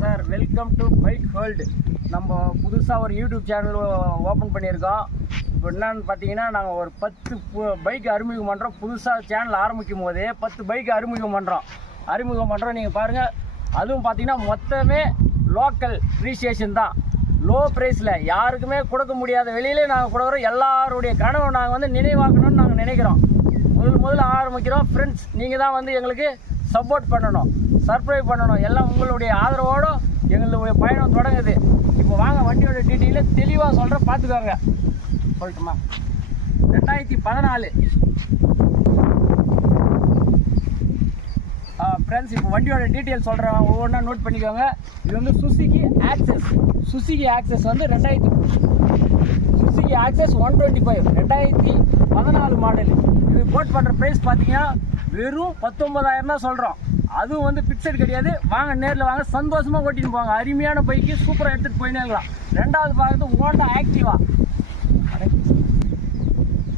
Sir. Welcome to bike world நம்ம புதுசாக ஒரு யூடியூப் சேனல் ஓப்பன் பண்ணியிருக்கோம். இப்போ என்னன்னு பார்த்தீங்கன்னா நாங்கள் ஒரு பத்து பைக் அறிமுகம் பண்ணுறோம் புதுசாக சேனல் ஆரம்பிக்கும் போதே பத்து பைக் அறிமுகம் பண்ணுறோம் அறிமுகம் பண்ணுறோம் நீங்கள் பாருங்கள் அதுவும் பார்த்தீங்கன்னா மொத்தமே லோக்கல் ரிஜிஸ்ட்ரேஷன் தான். லோ ப்ரைஸில் யாருக்குமே கொடுக்க முடியாத வெளியிலே நாங்கள் கொடுக்குறோம் எல்லாருடைய கனவை நாங்கள் வந்து நினைவாக்கணும்னு நாங்கள் நினைக்கிறோம். முதல் முதல்ல ஆரம்பிக்கிறோம். ஃப்ரெண்ட்ஸ் நீங்கள் தான் வந்து எங்களுக்கு சப்போர்ட் பண்ணணும். சர்ப்ரைவ் பண்ணணும். எல்லாம் உங்களுடைய ஆதரவோடு எங்களுடைய பயணம் தொடங்குது. இப்போ வாங்க வண்டியோட டீட்டெயிலில் தெளிவாக சொல்கிறேன் பார்த்துக்கோங்க சொல்லட்டுமா ரெண்டாயிரத்தி பதினாலு. ஃப்ரெண்ட்ஸ் இப்போ வண்டியோட டீட்டெயில் சொல்கிறேன் ஒவ்வொன்றா நோட் பண்ணிக்கோங்க. இது வந்து சுசுகி ஆக்சஸ் சுசுகி ஆக்சஸ் வந்து ரெண்டாயிரத்தி Suzuki Access one twenty five ரெண்டாயிரத்தி பதினாலு மாடல் இது போட் பண்ணுற ப்ரைஸ் பார்த்தீங்கன்னா வெறும் பத்தொம்பதாயிரம் தான் சொல்கிறோம் அதுவும் வந்து பிக்சட் கிடையாது. வாங்க நேரில் வாங்க. சந்தோஷமாக ஓட்டின்னு போவாங்க அருமையான பைக்கு சூப்பராக எடுத்துகிட்டு போயினே இருக்கலாம் ரெண்டாவது பார்க்குறது ஹோண்டா ஆக்டிவா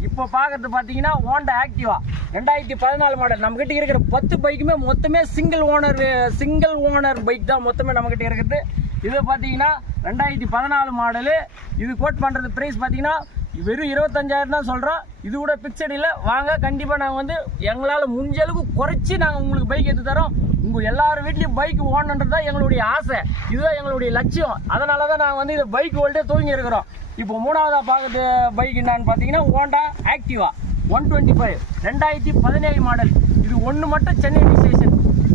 இப்போ பார்க்கறது பார்த்தீங்கன்னா ஹோண்டா ஆக்டிவா ரெண்டாயிரத்தி பதினாலு மாடல் நம்மக்கிட்ட இருக்கிற பத்து பைக்குமே மொத்தமே single owner single owner bike தான் மொத்தமே நம்மக்கிட்ட இருக்கிறது இது பார்த்தீங்கன்னா ரெண்டாயிரத்தி பதினாலு மாடலு இது கோட் பண்ணுறது ப்ரைஸ் பார்த்தீங்கன்னா வெறும் இருபத்தஞ்சாயிரம் தான் சொல்கிறோம் இது கூட பிக்சட் இல்லை. வாங்க கண்டிப்பாக நாங்கள் வந்து எங்களால் முடிஞ்ச அளவுக்கு குறைச்சி நாங்கள் உங்களுக்கு பைக் எடுத்து தரோம். உங்கள் எல்லார் வீட்லேயும் பைக் ஓடணுன்றது தான் எங்களுடைய ஆசை. இதுதான் எங்களுடைய லட்சியம். அதனால தான் நாங்கள் வந்து இந்த பைக் ஓல்டே தூங்கி இருக்கிறோம். இப்போ மூணாவதாக பார்க்குறது பைக் என்னன்னு பார்த்தீங்கன்னா Honda Activa one twenty five ரெண்டாயிரத்தி பதினேழு மாடல் இது ஒன்று மட்டும் சென்னை ஸ்டேஷன்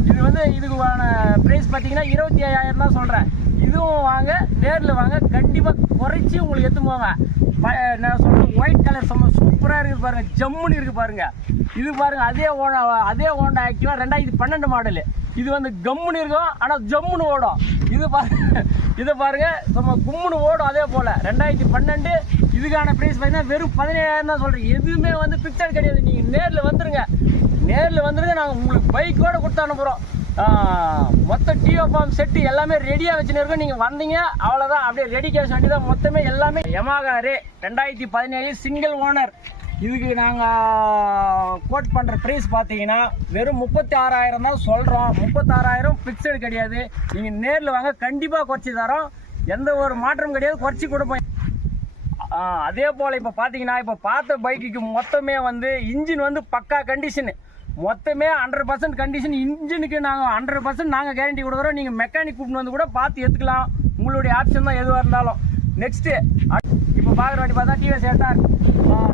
இது வந்து இதுக்கான ப்ரைஸ் பார்த்தீங்கன்னா இருபத்தி ஐயாயிரம் தான் சொல்கிறேன் இதுவும் வாங்க நேரில் வாங்க குறைச்சி உங்களுக்கு எடுத்து போவேன் என்ன நான் சொல்கிறேன் ஒயிட் கலர் செம்ம சூப்பராக இருக்குது பாருங்கள் ஜம்முன்னு இருக்குது பாருங்கள் இது பாருங்கள் அதே ஓனா அதே ஓண்டா ஆக்டிவாக ரெண்டாயிரத்தி பன்னெண்டு மாடலு இது வந்து கம்முன்னு இருக்கும் ஆனால் ஜம்முன்னு ஓடும். இது பாருங்க இதை பாருங்கள் நம்ம கும்முன்னு ஓடும் அதே போல். ரெண்டாயிரத்தி பன்னெண்டு இதுக்கான ப்ரைஸ் பார்த்தீங்கன்னா வெறும் பதினேழாயிரம் தான் சொல்கிறேன் எதுவுமே வந்து பிக்சர் கிடையாது. நீங்கள் நேரில் வந்துருங்க. நேரில் வந்துருங்க நாங்கள் உங்களுக்கு பைக்கோடு கொடுத்து அனுப்புகிறோம் மொத்த டிஓ ஃபார்ம் செட்டு எல்லாமே ரெடியாக வச்சுன்னு இருக்கோம் நீங்கள் வந்தீங்க அவ்வளோதான் அப்படியே ரெடி கேஷ் வண்டி தான். மொத்தமே எல்லாமே யமாகாரு ரெண்டாயிரத்தி பதினேழு சிங்கிள் ஓனர் இதுக்கு நாங்கள் கோட் பண்ணுற ப்ரைஸ் பார்த்தீங்கன்னா வெறும் முப்பத்தி ஆறாயிரம் தான் சொல்கிறோம் முப்பத்தாறாயிரம் ஃபிக்ஸடு கிடையாது. நீங்கள் நேரில் வாங்க. கண்டிப்பாக குறைச்சி தரோம். எந்த ஒரு மாற்றம் கிடையாது. குறைச்சி கொடுப்போம் அதே போல் இப்போ பார்த்தீங்கன்னா இப்போ பார்த்த பைக்குக்கு மொத்தமே வந்து இன்ஜின் வந்து பக்கா கண்டிஷனு மொத்தமே ஹண்ட்ரட் பர்சன்ட் கண்டிஷன் இன்ஜினுக்கு நாங்கள் ஹண்ட்ரட் பர்சன்ட் நாங்கள் கேரண்டி கொடுக்குறோம். நீங்கள் மெக்கானிக் கூப்பிட்டு வந்து கூட பார்த்து எடுத்துக்கலாம் உங்களுடைய ஆப்ஷன் தான் எதுவாக இருந்தாலும். நெக்ஸ்ட்டு இப்போ பார்க்குற வண்டி பார்த்தா டிவிஎஸ் ஏட்டார்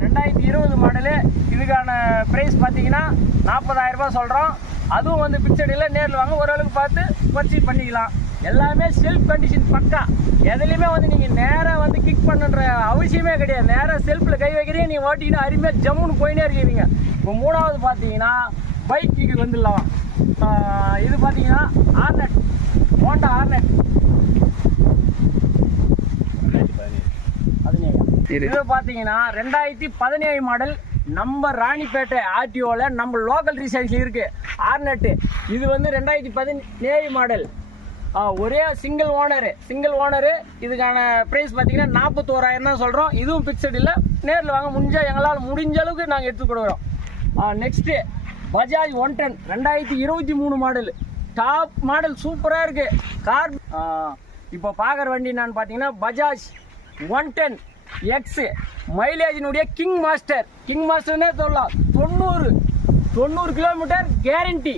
ரெண்டாயிரத்தி இருபது மாடலு இதுக்கான ப்ரைஸ் பார்த்தீங்கன்னா நாற்பதாயிரம் சொல்கிறோம் அதுவும் வந்து பிச்சடியில் நேரில் வாங்க. ஓரளவுக்கு பார்த்து குறைச்சி பண்ணிக்கலாம். எல்லாமே செல்ஃப் கண்டிஷன் பக்கா. எதுலையுமே வந்து நீங்கள் நேராக வந்து கிக் பண்ணுன்ற அவசியமே கிடையாது. நேராக செல்ஃபில் கை வைக்கிறீங்க நீங்கள் ஓட்டிங்கன்னா அருமையாக ஜம்முன்னு போயினே இருக்கிறீங்க இப்போ மூணாவது பார்த்தீங்கன்னா பைக்கு வந்துடலாம். இது பார்த்தீங்கன்னா ஆர்னட் ஹோண்டா ஆர்னட் இது பார்த்தீங்கன்னா ரெண்டாயிரத்தி பதினேழு மாடல் நம்ம ராணிப்பேட்டை ஆர்டிஓவில் நம்ம லோக்கல் ரீசேல்ஸ் இருக்குது ஆர்னெட்டு இது வந்து ரெண்டாயிரத்தி பதினேழு மாடல் ஒரே சிங்கிள் ஓனரு சிங்கிள் ஓனரு இதுக்கான ப்ரைஸ் பார்த்தீங்கன்னா நாற்பத்தோராயிரம் தான் சொல்கிறோம் இதுவும் ஃபிக்ஸட் இல்லை. நேரில் வாங்க முடிஞ்சால் எங்களால் முடிஞ்ச அளவுக்கு நாங்கள் எடுத்து கொடுக்குறோம். நெக்ஸ்ட்டு பஜாஜ் ஒன் டென் ரெண்டாயிரத்தி இருபத்தி மூணு மாடல் டாப் மாடல் சூப்பராக இருக்குது கார் இப்போ பார்க்குற வண்டி என்னன்னு பார்த்தீங்கன்னா பஜாஜ் ஒன் டென் எக்ஸு மைலேஜினுடைய கிங் மாஸ்டர் கிங் மாஸ்டர்னே சொல்லலாம். தொண்ணூறு தொண்ணூறு கிலோமீட்டர் கேரண்டி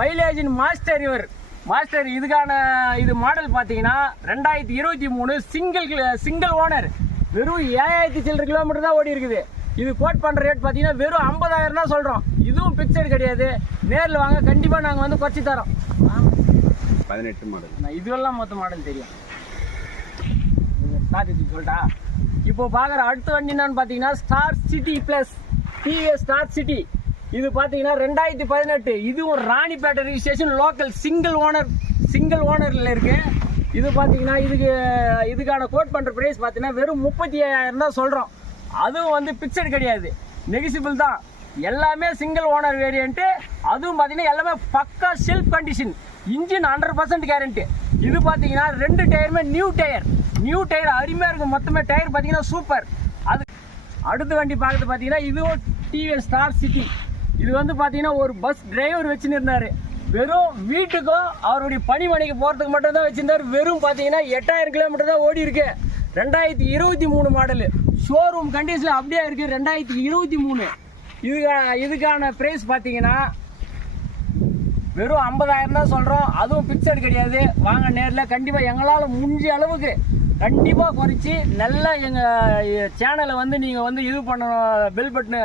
மைலேஜின் மாஸ்டர் இவர். மாஸ்டர் இதுக்கான இது மாடல் பார்த்தீங்கன்னா ரெண்டாயிரத்தி இருபத்தி மூணு சிங்கிள் சிங்கிள் ஓனர் வெறும் ஏழாயிரத்தி சில்லற கிலோமீட்டர் தான் ஓடி இருக்குது. இது கோட் பண்ணுற ரேட் பார்த்தீங்கன்னா வெறும் ஐம்பதாயிரம் தான் சொல்கிறோம் இதுவும் பிக்சர் கிடையாது. நேரில் வாங்க கண்டிப்பாக நாங்கள் வந்து குறைச்சி தரோம். பதினெட்டு மாடல் நான் இதுவெல்லாம் மொத்த மாடல் தெரியும். சாத்தியத்துக்கு சொல்லிட்டா? இப்போ பார்க்குற அடுத்த வண்டி என்னன்னு பார்த்தீங்கன்னா Star City Plus TVS Star City இது பார்த்தீங்கன்னா ரெண்டாயிரத்தி பதினெட்டு. இதுவும் Ranipet registration local single owner single ஓனரில் இருக்குது இது பார்த்தீங்கன்னா இதுக்கு இதுக்கான கோட் பண்ணுற ப்ரைஸ் பார்த்தீங்கன்னா வெறும் முப்பத்தி ஐயாயிரம் தான் சொல்கிறோம் அதுவும் வந்து பிக்சட் கிடையாது. நெகிசிபிள் தான். எல்லாமே சிங்கிள் ஓனர் வேரியண்ட்டு அதுவும் பார்த்தீங்கன்னா எல்லாமே பக்கா self condition engine hundred percent guarantee இது பார்த்தீங்கன்னா ரெண்டு டயருமே நியூ டயர் நியூ டயர் அருமையாக இருக்கும். மொத்தமே டயர் பார்த்தீங்கன்னா சூப்பர் அது அடுத்த வண்டி பார்க்கறது பார்த்தீங்கன்னா இதுவும் டிவிஎஸ் ஸ்டார் சிட்டி இது வந்து பார்த்தீங்கன்னா ஒரு பஸ் டிரைவர் வச்சுன்னு இருந்தார் வெறும் வீட்டுக்கும் அவருடைய பணிமனைக்கு போகிறதுக்கு மட்டும்தான் வச்சுருந்தார். வெறும் பார்த்தீங்கன்னா எட்டாயிரம் கிலோமீட்டர் தான் ஓடி இருக்கு. ரெண்டாயிரத்தி இருபத்தி மூணு மாடலு ஷோரூம் கண்டிஷனில் அப்படியே இருக்குது ரெண்டாயிரத்தி இருபத்தி மூணு. இது இதுக்கான ப்ரைஸ் பார்த்தீங்கன்னா வெறும் ஐம்பதாயிரம் தான் சொல்கிறோம் அதுவும் பிக்சட் கிடையாது. வாங்க நேரில். கண்டிப்பாக எங்களால் முடிஞ்ச அளவுக்கு கண்டிப்பாக குறைச்சி நல்லா எங்கள் சேனலை வந்து நீங்கள் வந்து இது பண்ணணும். பெல் பட்டனு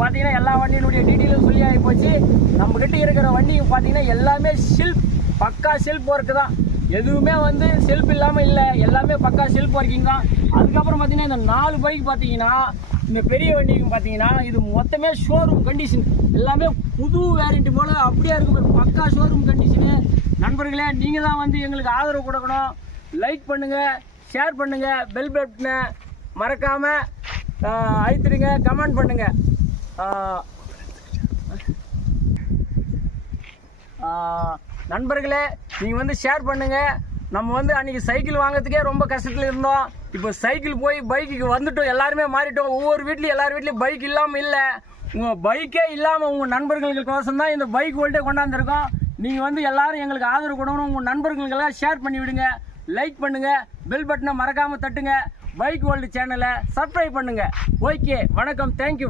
பார்த்தீங்கன்னா எல்லா வண்டியினுடைய டீட்டெயிலும் சொல்லி ஆகி போச்சு. நம்மக்கிட்ட இருக்கிற வண்டிக்கு பார்த்தீங்கன்னா எல்லாமே ஷில்ப் பக்கா ஷில்ப் ஒர்க்கு தான். எதுவுமே வந்து செல்ஃப் இல்லாமல் இல்லை. எல்லாமே பக்கா ஷில்ப் ஒர்க்கிங் தான். அதுக்கப்புறம் பார்த்தீங்கன்னா இந்த நாலு பைக் பார்த்தீங்கன்னா இந்த பெரிய வண்டிக்கு பார்த்தீங்கன்னா இது மொத்தமே ஷோரூம் கண்டிஷன் எல்லாமே புது வேரியண்ட் போல் அப்படியே இருக்கும் பக்கா ஷோரூம் கண்டிஷனு நண்பர்களே நீங்கள் தான் வந்து எங்களுக்கு ஆதரவு கொடுக்கணும். லைக் பண்ணுங்கள் ஷேர் பண்ணுங்கள் பெல் பட்டனை மறக்காமல் அழுத்திடுங்க கமெண்ட் பண்ணுங்கள் நண்பர்களே நீங்கள் வந்து ஷேர் பண்ணுங்கள் நம்ம வந்து அன்றைக்கி சைக்கிள் வாங்குறதுக்கே ரொம்ப கஷ்டத்தில் இருந்தோம். இப்போ சைக்கிள் போய் பைக்குக்கு வந்துட்டோம். எல்லாருமே மாறிட்டோம். ஒவ்வொரு வீட்லையும் எல்லார் வீட்லேயும் பைக் இல்லாமல் இல்லை. உங்கள் பைக்கே இல்லாமல் உங்கள் நண்பர்களுக்கோசம் தான் இந்த பைக் ஓல்டே கொண்டாந்துருக்கோம். நீங்கள் வந்து எல்லாரும் எங்களுக்கு ஆதரவு கொடுக்கணும் உங்கள் நண்பர்களுக்கெல்லாம் ஷேர் பண்ணி விடுங்க. லைக் பண்ணுங்கள் பெல் பட்டனை மறக்காமல் தட்டுங்க. பைக் வேர்ல்டு சேனலை சப்ஸ்கிரைப் பண்ணுங்கள் ஓகே வணக்கம். Thank you